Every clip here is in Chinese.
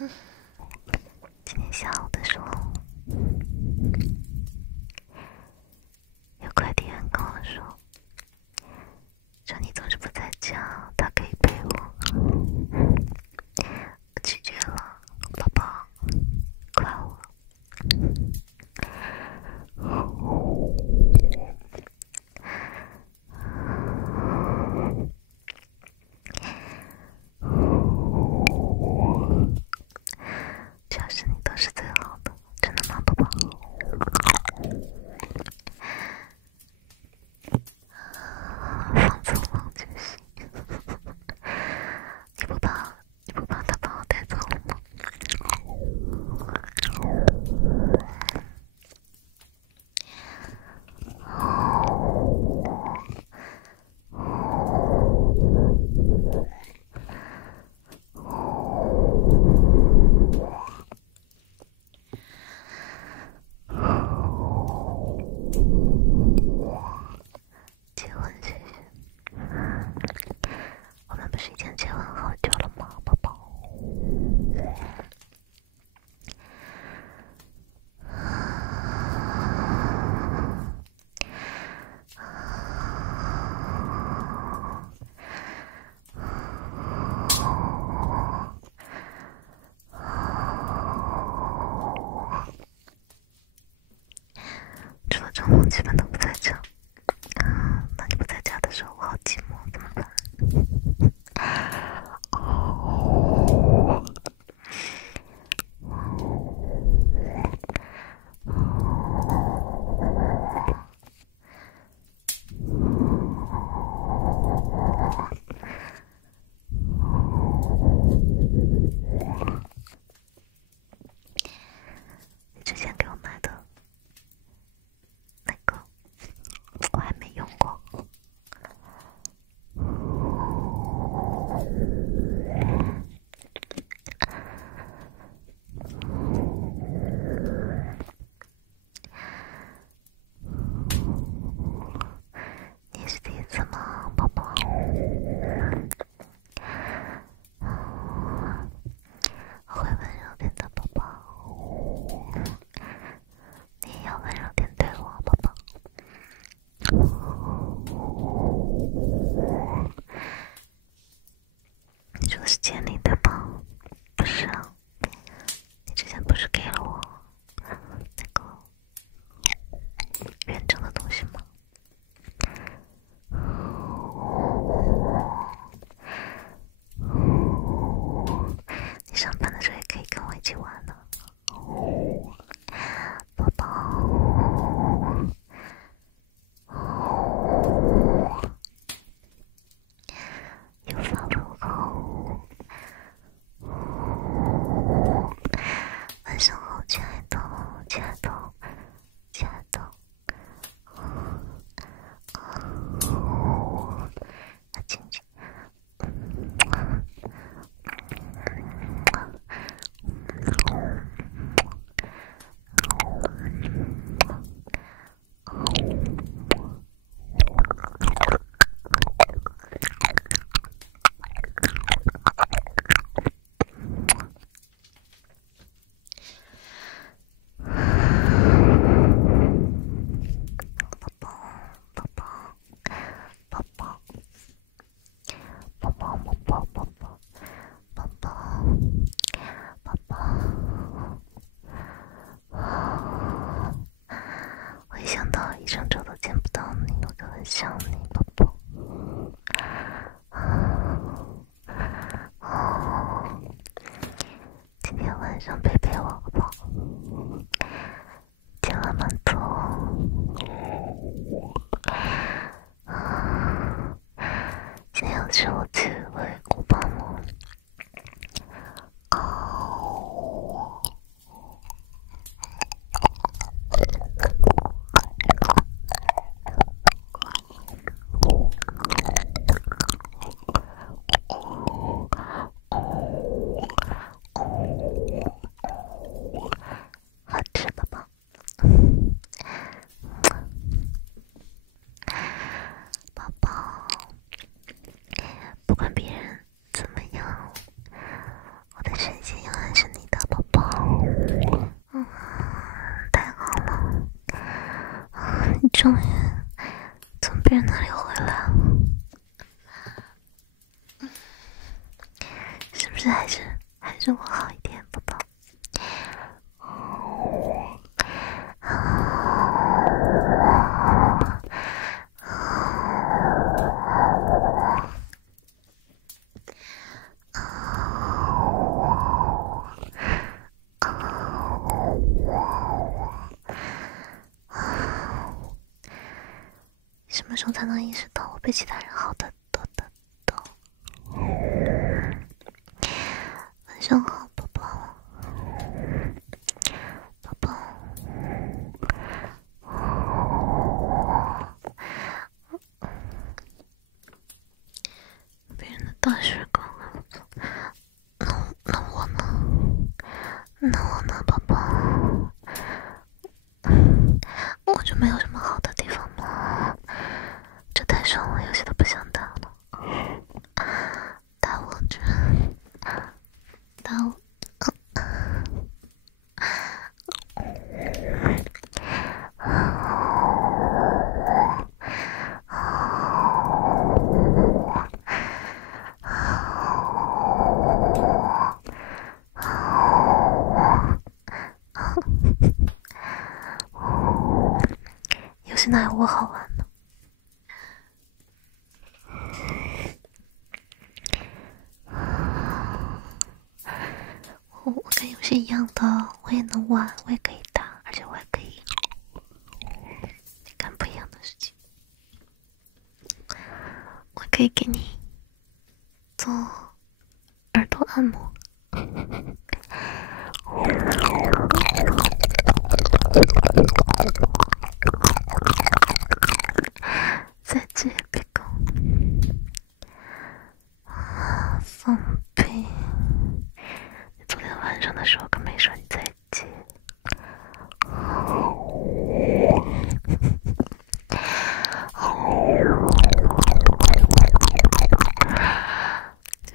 今天下午的时候，有快递员跟我说你总是不在家，他可以陪我。我拒绝了，宝宝，快我。只要是你都是最好的，真的吗，宝宝？放纵了就行。你不怕他把我带走吗？结婚谢谢。我们不是已经结婚好久了吗，宝宝？除了周末基本都不在家。那你不在家的时候，我好寂寞，怎么办？你之前给我买的那个，我还没用过。你是第一次吗，宝宝？我会温柔点的，宝宝。你也要温柔点对我，宝宝。你说的是建立对吧？不是啊，你之前不是给了我那个原证的东西吗？你上班的时候也可以跟我一起玩呢，宝宝。有发入口，晚上好，亲爱的，亲爱的，亲爱的。亲亲。我一想到一整周都见不到你，我就很想你，宝宝。今天晚上陪陪我，好不好？千万慢走。今天要吃我去喂古巴吗？终于从别人那里回来了，是不是还是我好一点，宝宝？什么时候才能意识到我比其他人好得多得多？晚上好，宝宝，宝宝。别人的大水缸还不错，那我呢？宝宝？我就没有什么好的地方吗？这太爽了，游戏都不想打了。打我这，打我。游戏哪有我好玩呢？我跟游戏一样的，我也能玩，我也可以打，而且我还可以干不一样的事情。我可以给你做耳朵按摩。再见，别狗。放屁！你昨天晚上的时候可没说你再见。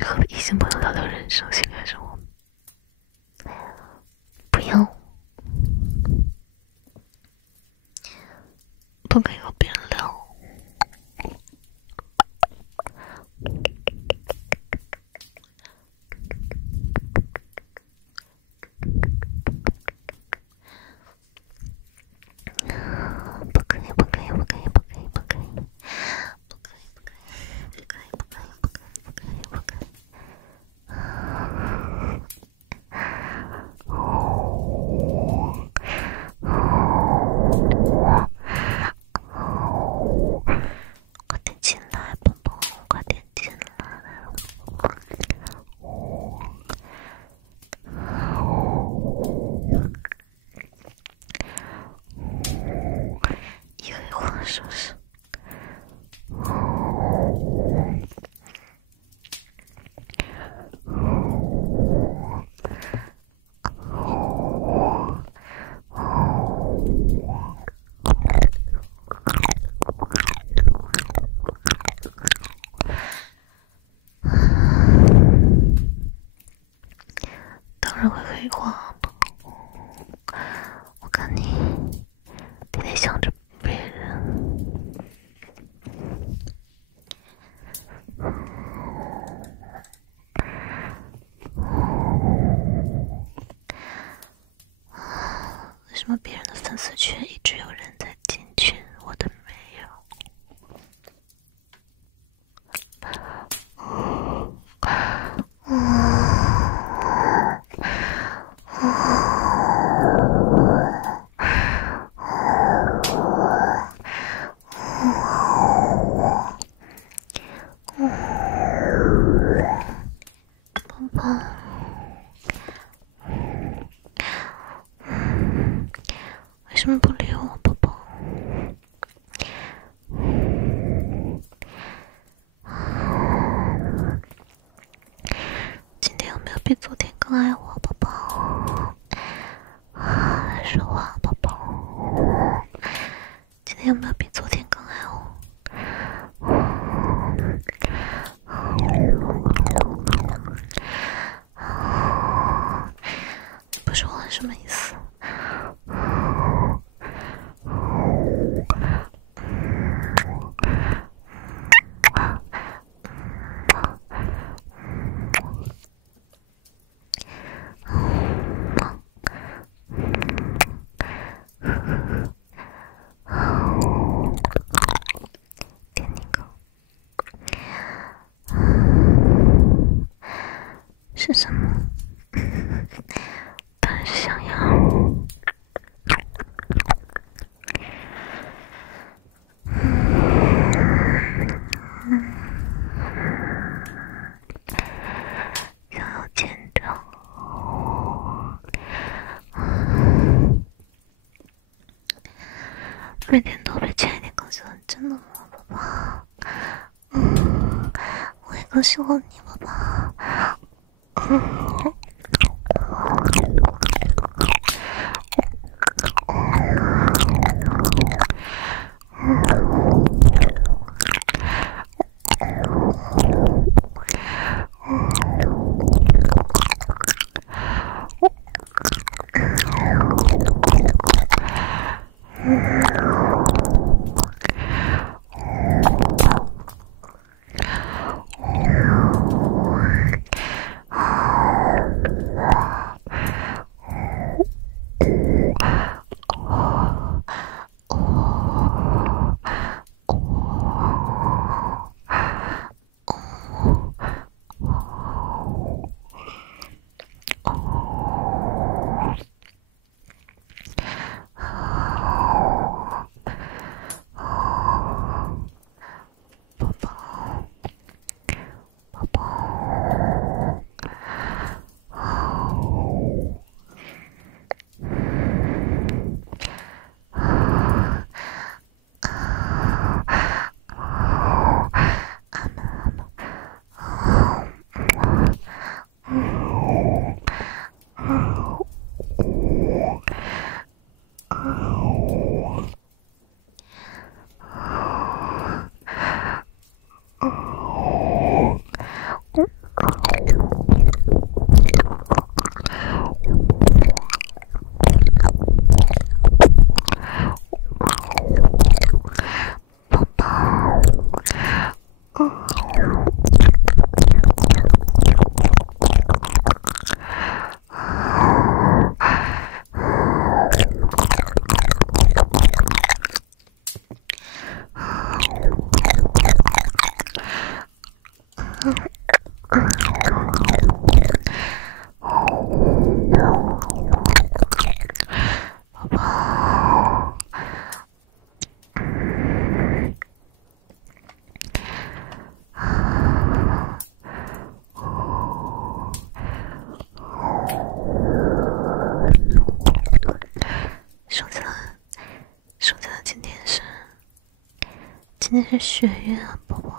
和异性朋友聊聊人生，性爱生活。不要，不可以和别人聊。不可以，不可以，不可以，不可以，不可以，不可以，不可以，不可以，不可以，不可以，不可以，不可以。快点进来，宝宝，快点进来。一黑话是不是？当然会黑化了。我看你天天想着别人。为什么别人的粉丝群一直有人在进群，我的没有？宝宝，为什么不理我，宝宝？今天有没有比昨天更爱我，宝宝？说话，宝宝。今天有没有比昨天更爱我？不说话什么意思？是什么？当然是想要。想要见证。每天都被亲爱的恭喜我，真的吗，宝宝？我也恭喜我你，宝宝。今天是血月啊，宝宝。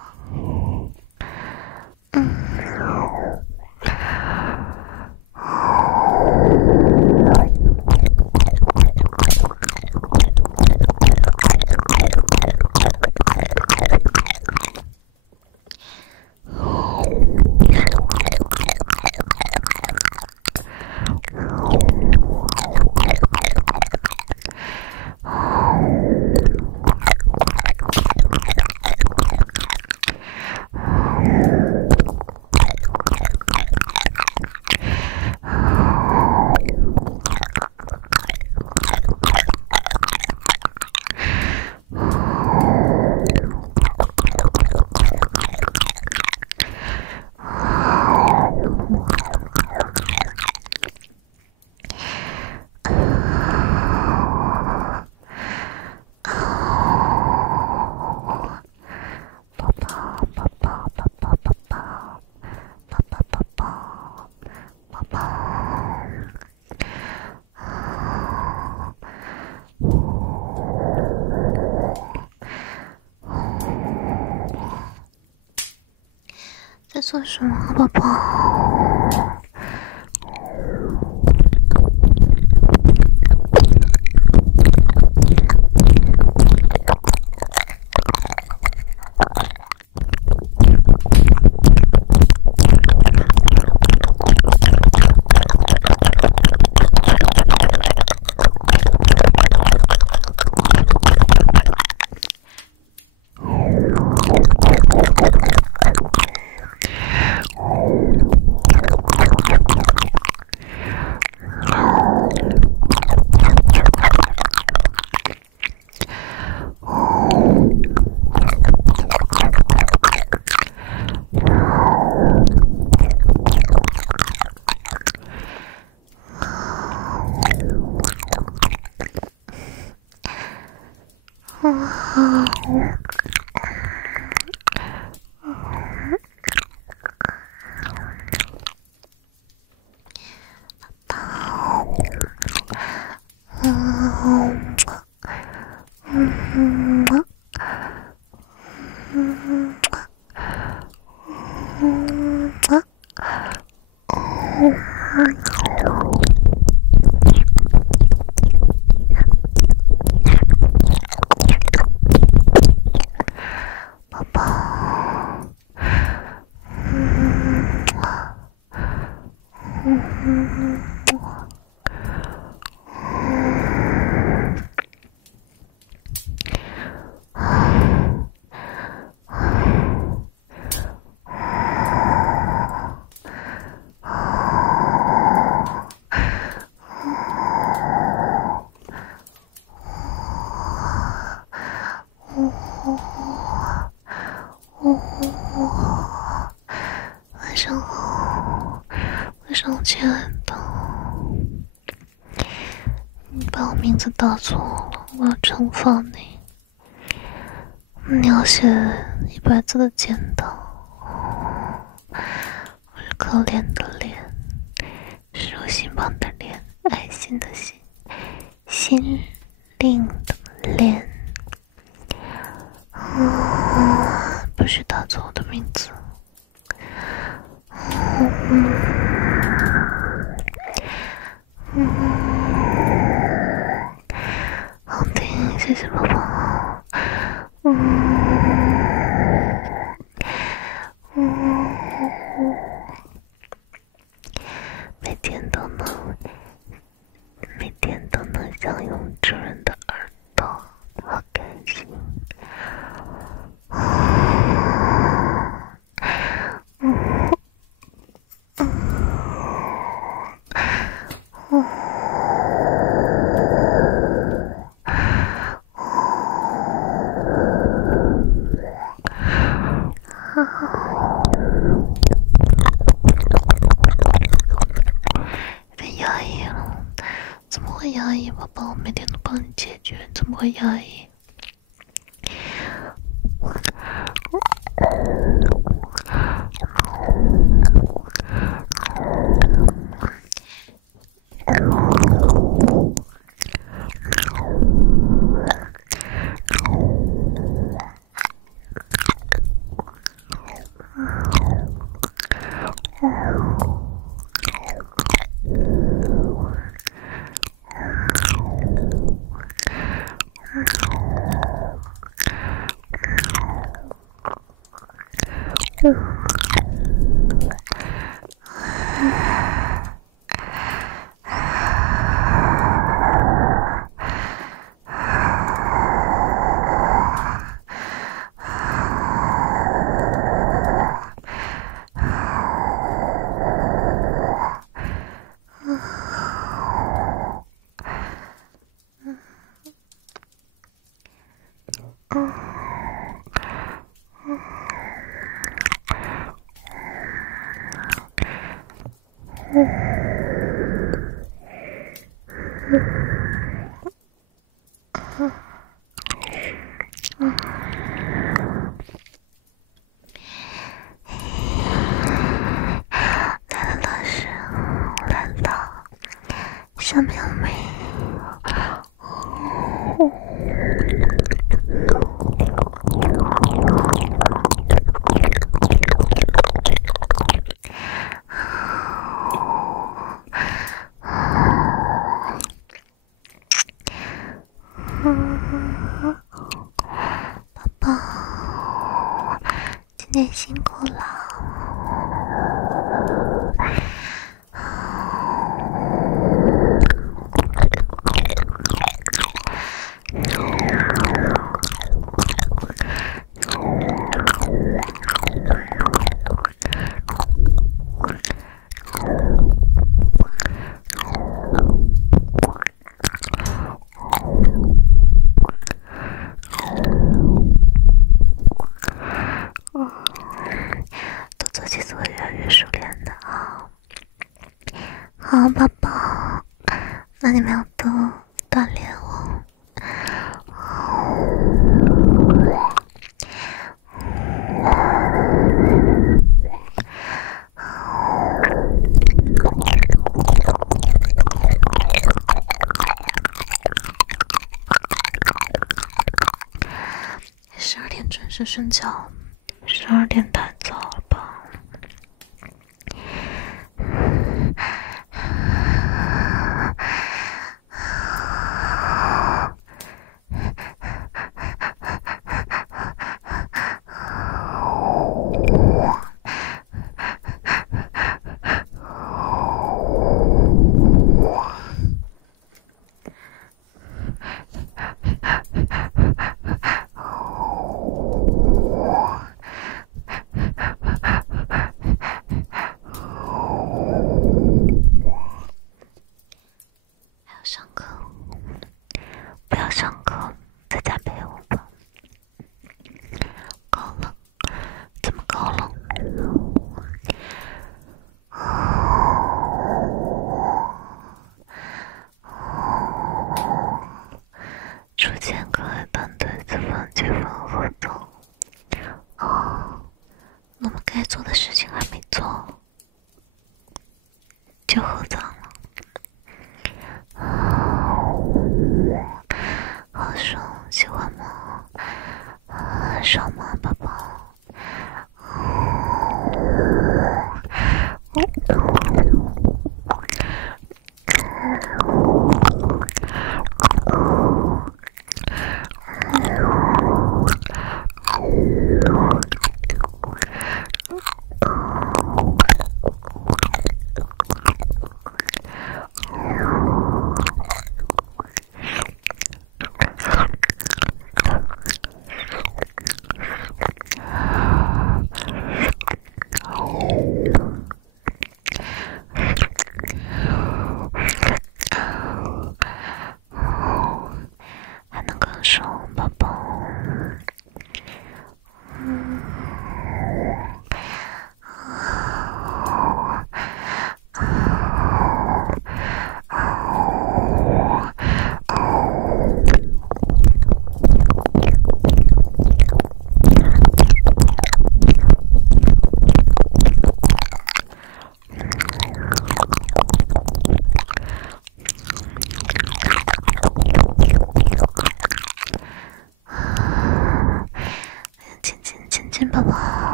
在做什么啊，宝宝？上，亲爱的，你把我名字打错了，我要惩罚你。你要写100字的简档。我是可怜的怜，是有心旁的怜，爱心的心，心灵的莲。不许打错我的名字。好听，谢谢宝宝。每天都能享用主人的耳朵，好开心。有点压抑了，怎么会压抑？宝宝，我每天都帮你解决，怎么会压抑？来了，老师，来了，上面了没？宝宝，今天辛苦了。多做几次会越来越熟练的啊。好，宝宝，那你们要多锻炼我。12点准时睡觉，12点太早了吧？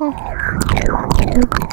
嗯。